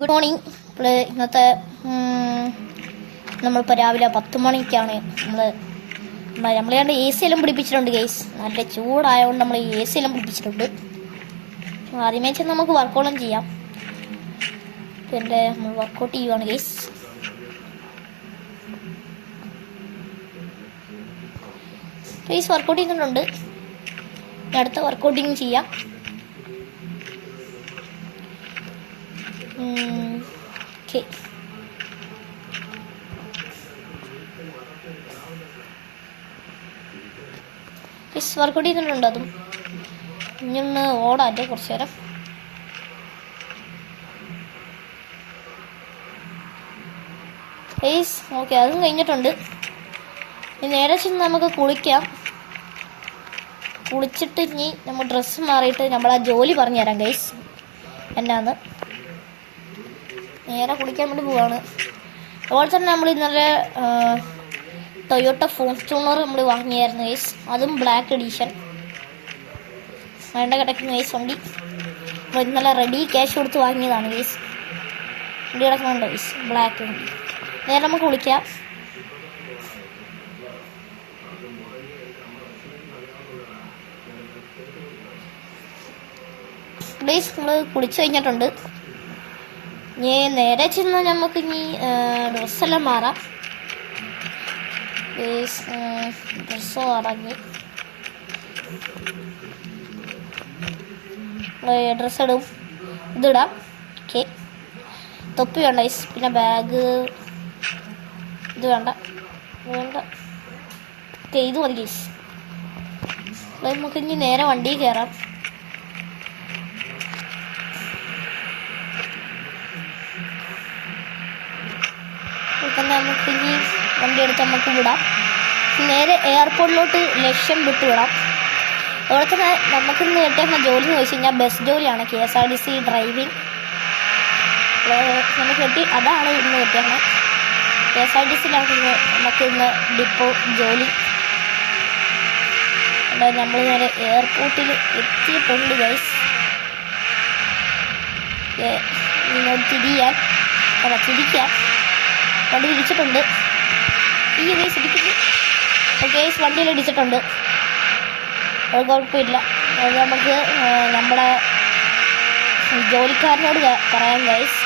Good morning. ഇപ്പോൾ ഇന്നത്തെ നമ്മളിപ്പോൾ രാവിലെ 10 മണിക്കാണ് നമ്മൾ കണ്ട് എ സി എല്ലാം പിടിപ്പിച്ചിട്ടുണ്ട് ഗെയ്സ്. നല്ല ചൂടായതുകൊണ്ട് നമ്മൾ എ സി എല്ലാം പിടിപ്പിച്ചിട്ടുണ്ട്. ആദ്യമേ വെച്ചാൽ നമുക്ക് വർക്കൗട്ടും ചെയ്യാം. പിന്നെ നമ്മൾ വർക്കൗട്ട് ചെയ്യുവാണ് ഗെയ്സ്. ഗെയ്സ് വർക്കൗട്ട് ചെയ്യുന്നുണ്ട്. അടുത്ത വർക്കൗട്ടിങ് ചെയ്യാം. Okay. വർക്കൗട്ട് ചെയ്യുന്നുണ്ട്. അതും ഇനിയൊന്ന് ഓടാറ്റെ കുറച്ചു നേരം. ഓക്കെ, അതും കഴിഞ്ഞിട്ടുണ്ട്. നേരെ ചെന്ന് നമുക്ക് കുളിക്കാം. കുളിച്ചിട്ട് ഇനി നമ്മൾ ഡ്രസ്സ് മാറിയിട്ട് നമ്മളാ ജോലി പറഞ്ഞു തരാം ഗൈസ്. എന്നാന്ന് നേരെ കുളിക്കാൻ വേണ്ടി പോവാണ്. അതുപോലെ തന്നെ നമ്മൾ ഇന്നലെ ടൊയോട്ട ഫോർച്യൂണർ നമ്മൾ വാങ്ങിയായിരുന്നു ഗൈസ്. അതും ബ്ലാക്ക് എഡീഷൻ വേണ്ട കിടക്കുന്ന ഗൈസ്. വണ്ടി ഇന്നലെ റെഡി ക്യാഷ് കൊടുത്ത് വാങ്ങിയതാണ് ഗൈസ്. വണ്ടി കിടക്കുന്നുണ്ട് ഗൈസ്, ബ്ലാക്ക് വണ്ടി. നേരെ നമുക്ക് കുളിക്കാം. ഗൈസ് നമ്മൾ കുളിച്ച് കഴിഞ്ഞിട്ടുണ്ട്. ഇനി നേരെ ചെന്ന് നമുക്ക് ഇനി ഡ്രസ്സെല്ലാം മാറാം. ഡ്രസ്സ് മാറാങ്ങി ഡ്രസ്സ് ഇടും, ഇതിടാം. ഓക്കെ, തൊപ്പി വേണ്ട ഗൈസ്. പിന്നെ ബാഗ് ഇത് വേണ്ട. ഓക്കെ, ഇത് മതി ഗൈസ്. നമുക്ക് ഇനി നേരെ വണ്ടിയിൽ കയറാം. തന്നെ നമുക്ക് ഇനി വണ്ടി എടുത്ത് നമുക്ക് വിടാം. നേരെ എയർപോർട്ടിലോട്ട് ലക്ഷ്യം വിട്ട് വിടാം. അതുപോലെ തന്നെ നമുക്കിന്ന് കിട്ടിയ ജോലി എന്ന് ചോദിച്ചു കഴിഞ്ഞാൽ ബസ് ജോലിയാണ്. KSRTC ഡ്രൈവിംഗ് നമുക്ക് കിട്ടി. അതാണ് ഇന്ന് കിട്ടിയത്. KSRTCയിലാണ് നമുക്ക് ഇന്ന് ഡിപ്പോ ജോലി. നമ്മൾ നേരെ എയർപോർട്ടിൽ എത്തിയിട്ടുണ്ട് ഗൈസ്. തിരിക്കാൻ വണ്ടി ഇടിച്ചിട്ടുണ്ട്. ഈ ഗൈസ് ഇടിക്കുന്നു. ഗൈസ് വണ്ടിയിൽ ഇടിച്ചിട്ടുണ്ട്. അത് കുഴപ്പമില്ല. അത് നമുക്ക് നമ്മുടെ ജോലിക്കാരനോട് പറയാം ഗൈസ്.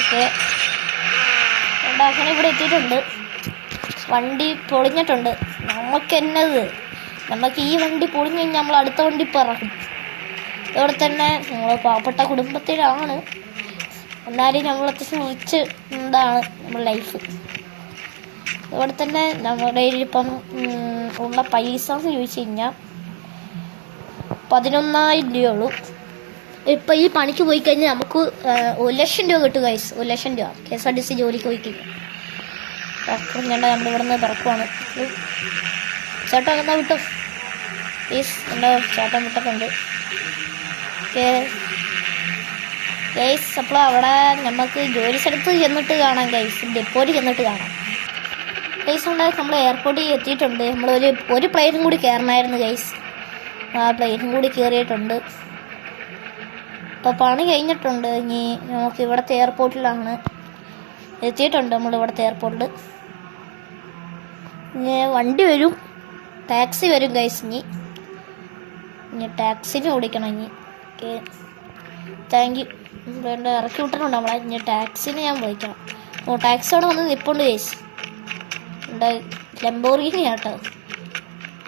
ഓക്കെ, അങ്ങനെ ഇവിടെ എത്തിയിട്ടുണ്ട്. വണ്ടി പൊളിഞ്ഞിട്ടുണ്ട്. നമുക്ക് ഈ വണ്ടി പൊളിഞ്ഞു കഴിഞ്ഞാൽ നമ്മൾ അടുത്ത വണ്ടി പറക്കും. അതുപോലെ തന്നെ നമ്മൾ പാവപ്പെട്ട കുടുംബത്തിലാണ്. എന്നാലും നമ്മൾ അത്യാവശ്യം റിച്ച് എന്താണ് നമ്മുടെ ലൈഫ്. അതുപോലെ തന്നെ നമ്മുടെ ഇപ്പം ഉള്ള പൈസ എന്ന് ചോദിച്ചു കഴിഞ്ഞാൽ 11,000 രൂപയുള്ളൂ. ഇപ്പം ഈ പണിക്ക് പോയി കഴിഞ്ഞാൽ നമുക്ക് 1 ലക്ഷം രൂപ കിട്ടും ഗൈസ്. 1 ലക്ഷം രൂപ KSRTC ജോലിക്ക് പോയി കഴിഞ്ഞാൽ. അപ്പം നമ്മളിവിടെ നിന്ന് പിറക്കുവാണ്. ചേട്ടൻ എന്നാ വിട്ടോ പ്ലീസ്. എൻ്റെ ചേട്ടൻ വിട്ടിട്ടുണ്ട്. ഗൈസ് അപ്പോൾ അവിടെ നമുക്ക് ജോലി സ്ഥലത്ത് ചെന്നിട്ട് കാണാം ഗൈസ്. ഡെപ്പോയിൽ ചെന്നിട്ട് കാണാം ഗൈസ്. ഉണ്ടായി നമ്മൾ എയർപോർട്ടിൽ എത്തിയിട്ടുണ്ട്. ഒരു പ്ലെയിനും കൂടി കയറണമായിരുന്നു ഗൈസ്. ആ പ്ലെയിനും കൂടി കയറിയിട്ടുണ്ട്. അപ്പോൾ പണി കഴിഞ്ഞിട്ടുണ്ട്. ഇനി നമുക്ക് ഇവിടുത്തെ എയർപോർട്ടിലാണ് എത്തിയിട്ടുണ്ട്. നമ്മളിവിടുത്തെ എയർപോർട്ടിൽ ഇനി വണ്ടി വരും, ടാക്സി വരും ഗൈസ്. ഇനി ടാക്സിന് ഓടിക്കണം. ഇനി ഓക്കെ, താങ്ക് യു. വേണ്ട ഇറക്കി വിട്ടിട്ടുണ്ട് നമ്മളെ. ഇനി ടാക്സിന് ഞാൻ വിളിക്കണം. ടാക്സിയോടെ വന്ന് നിൽപ്പുണ്ട് ഗൈസ്. ലംബോർഗിനി ആട്ടോ,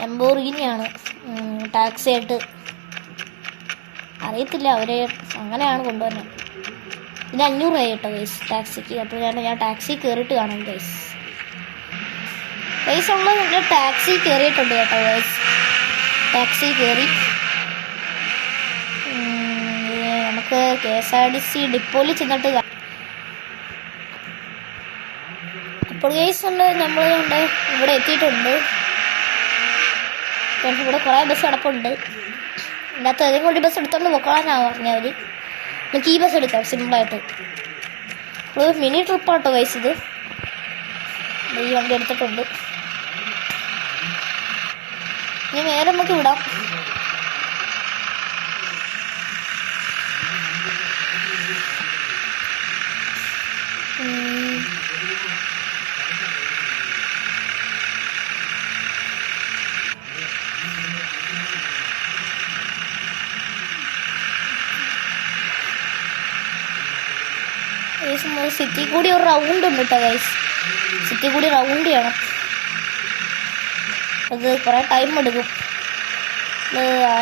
ലംബോർഗിനിയാണ് ടാക്സി ആയിട്ട്. അറിയത്തില്ല, അവരെ അങ്ങനെയാണ് കൊണ്ടുവരുന്നത്. പിന്നെ 500 രൂപ കേട്ടോ ഗൈസ് ടാക്സിക്ക്. അപ്പോൾ ഞാൻ ടാക്സി കയറിയിട്ട് കാണാം ഗൈസ്. ഗൈസ് ഉള്ള ടാക്സി കയറിയിട്ടുണ്ട് കേട്ടോ ഗൈസ്. ടാക്സി കയറി നമുക്ക് KSRTC ഡിപ്പോയിൽ ചെന്നിട്ട് കാണാം. അപ്പോൾ ഗൈസ് നമ്മൾ ഇവിടെ എത്തിയിട്ടുണ്ട്. ഇവിടെ കുറേ ബസ് കിടപ്പുണ്ട്. ഇതിനകത്ത് ഏതെങ്കിലും ഒരു ബസ് എടുത്തോണ്ട് പോക്കാനാണ് പറഞ്ഞവർ. നമുക്ക് ഈ ബസ് എടുക്കാം സിമ്പിളായിട്ട്. ഇപ്പോൾ മിനി ട്രിപ്പാട്ടോ ഗൈസ് ഇത്. ഈ വണ്ടി എടുത്തിട്ടുണ്ട്. ഇനി നേരെ നമുക്ക് വിടാം. സിറ്റി കൂടി ഒരു റൗണ്ട് ഉണ്ട് കേട്ടോ ഗൈസ്. സിറ്റി കൂടി റൗണ്ട് ചെയ്യണം. അത് കുറേ ടൈം എടുക്കും.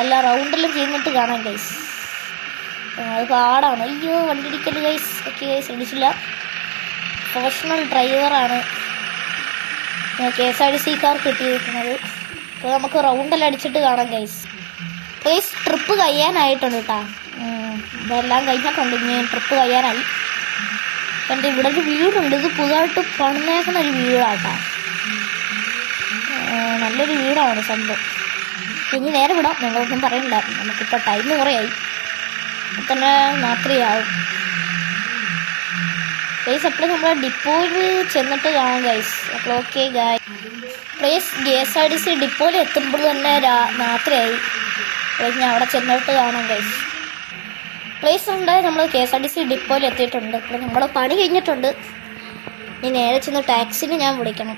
എല്ലാ റൗണ്ടെല്ലാം ചെയ്യുന്നിട്ട് കാണാം ഗൈസ്. അത് പാടാണ്. അയ്യോ വണ്ടി ഇടിക്കല് ഗൈസ്. ഓക്കെ ഗൈസ്, ഇടിച്ചില്ല. പ്രൊഫഷണൽ ഡ്രൈവറാണ് KSRTC കാർ കിട്ടിയിരിക്കുന്നത്. അപ്പോൾ നമുക്ക് റൗണ്ടെല്ലാം അടിച്ചിട്ട് കാണാം ഗൈസ്. ഗൈസ് ട്രിപ്പ് കഴിയാനായിട്ടുണ്ട് കേട്ടോ. ഇതെല്ലാം കഴിഞ്ഞിട്ടുണ്ട്. ഇനി ട്രിപ്പ് കഴിയാനായി. എൻ്റെ ഇവിടെ ഒരു വീടുണ്ട്. ഇത് പുതുതായിട്ട് പണിതേക്കുന്ന ഒരു വീടാട്ടോ. നല്ലൊരു വീടാണ് സംഭവം. ഇനി നേരെ വിടാം, നിങ്ങളൊന്നും പറയണ്ട. നമുക്കിപ്പോൾ ടൈം കുറേയായി. തന്നെ രാത്രിയാവും ഗൈസ്. അപ്പോൾ നമ്മൾ ഡിപ്പോയിൽ ചെന്നിട്ട് കാണാം ഗൈസ്. അപ്പോൾ ഓക്കെ ഗൈസ്, KSRTC ഡിപ്പോയിൽ എത്തുമ്പോൾ തന്നെ രാത്രിയായി. ഞാൻ അവിടെ ചെന്നിട്ട് കാണാം ഗൈസ്. പ്ലേസ് ഉണ്ട്. നമ്മൾ KSRTC ഡിപ്പോയിൽ എത്തിയിട്ടുണ്ട്. അപ്പോൾ നമ്മൾ പണി കഴിഞ്ഞിട്ടുണ്ട്. ഇനി നേരെ ചെന്ന് ടാക്സിനെ ഞാൻ വിളിക്കണം.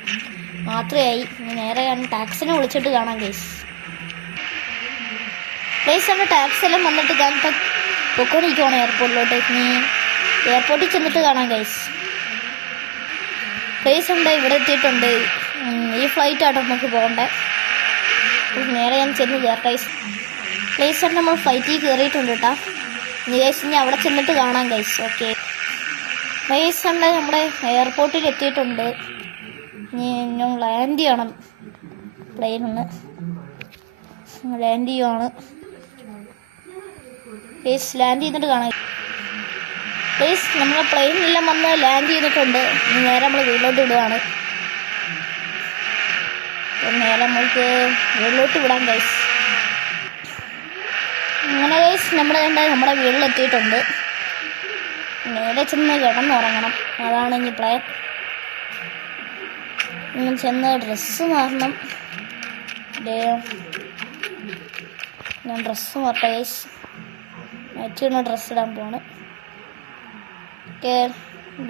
രാത്രിയായി. ഇനി നേരെ ഞാൻ ടാക്സിനെ വിളിച്ചിട്ട് കാണാം ഗൈസ്. പ്ലേസ് ഉണ്ട്. ടാക്സി എല്ലാം വന്നിട്ട് ഞാനിപ്പോൾ പൊക്കോണ്ടിരിക്കുവാണ് എയർപോർട്ടിലോട്ട്. ഇനി എയർപോർട്ടിൽ ചെന്നിട്ട് കാണാം ഗൈസ്. പ്ലേസ് ഉണ്ട്. ഇവിടെ എത്തിയിട്ടുണ്ട്. ഈ ഫ്ലൈറ്റാട്ടോ നമുക്ക് പോകണ്ടേ. നേരെ ഞാൻ ചെന്ന് കയറട്ടെ. പ്ലേസ് ഉണ്ട്. നമ്മൾ ഫ്ലൈറ്റിൽ കയറിയിട്ടുണ്ട് കേട്ടോ. ഇനി ഗൈസ് ഇനി അവിടെ ചെന്നിട്ട് കാണാം ഗൈസ്. ഓക്കെ പ്ലേസ് ഉണ്ട്. നമ്മുടെ എയർപോർട്ടിൽ എത്തിയിട്ടുണ്ട്. ഇനി ലാൻഡ് ചെയ്യണം. പ്ലെയിനൊന്ന് ലാൻഡ് ചെയ്യുവാണ് ഗൈസ്. ലാൻഡ് ചെയ്തിട്ട് കാണാം ഗൈസ്. നമ്മളെ പ്ലെയിനെല്ലാം വന്ന് ലാൻഡ് ചെയ്തിട്ടുണ്ട്. ഇനി നേരെ നമ്മൾ വീട്ടിലോട്ട് വിടുവാണ്. നേരെ നമ്മൾക്ക് വീട്ടിലോട്ട് വിടാം ഗൈസ്. അങ്ങനെ ഗൈസ് നമ്മുടെ വീട്ടിലെത്തിയിട്ടുണ്ട്. നേരെ ചെന്ന് കിടന്നുറങ്ങണം. അതാണ് ഇനി പ്ലാൻ. ഇനി ചെന്ന് ഡ്രസ്സ് മാറണം. ഞാൻ ഡ്രസ്സ് മാറട്ടെ ഗൈസ്. നൈറ്റിന് ഡ്രസ്സ് ഇടാൻ പോവാണ്.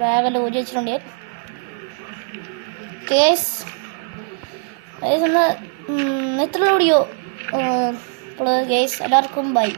ബാഗെല്ലാം ഊരി വെച്ചിട്ടുണ്ട് ഗൈസ്. ഗൈസ് ഒന്ന് ഇത്ര ഓടിയോ. അപ്പോൾ ഗൈസ് എല്ലാവർക്കും ബൈ.